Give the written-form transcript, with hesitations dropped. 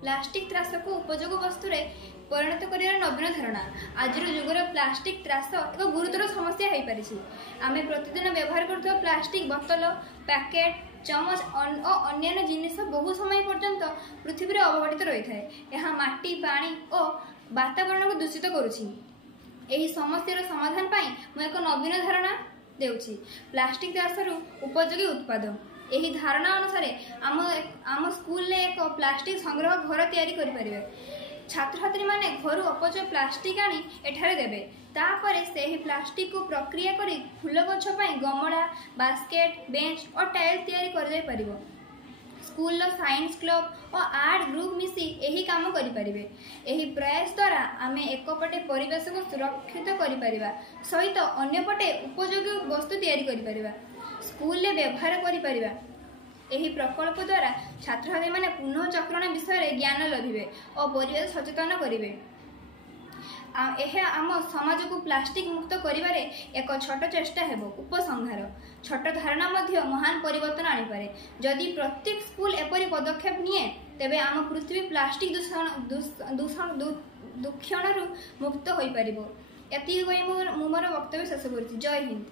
Plastic त्रास को उपयोग वस्तु परिणत कर नवीन धारणा आज जुगर प्लास्टिक त्रास एक गुरुतर समस्या हो पारी। आम प्रतिदिन व्यवहार कर प्लास्टिक बोतल पैकेट चमच और अन्य जिनिस बहु समय पर्यंत पृथ्वी अवघटित रही है। यह माटी पानी और वातावरण को दूषित करुछि। एही समस्यार समाधान पाई मु एक नवीन धारणा देउछि प्लास्टिक त्रासरू उपयोगी उत्पाद। एही धारणा अनुसार आम स्कूल ले एक प्लास्टिक संग्रह घर तैयारी करि परिबे। छात्र छात्री माने घर अपचय प्लास्टिक आनी एठारे देबे। तापरे सेही प्लास्टिक को प्रक्रिया करी फूल गछ पई गमला बास्केट बेंच और टाइल तैयारी कर जाय परिबो। स्कूल साइंस क्लब और आर्ट ग्रुप मिसी यही काम करें। यही प्रयास द्वारा आम एकपटे परिवेश को सुरक्षित कर सहित अन्यपटे उपयोगी वस्तु तैयारी कर स्कूल ले व्यवहार कर। यही प्रकल्प द्वारा छात्र छात्री माने पुनः चक्रण विषय ज्ञान लभिबे और परिवेश सचेतन करेंगे। आम समाज को प्लास्टिक मुक्त करिबारे एक छोट चेष्टा हेबो उपसंहार। छोट धारणा मध्य महान परिवर्तन आनिपारे। जदि प्रत्येक स्कूल एपरी पदक्षेप निए तेबे आम पृथ्वी प्लास्टिक दूषण मुक्त होई परिबो। एति मोर वक्तव्य शेष करुछि। जय हिंद।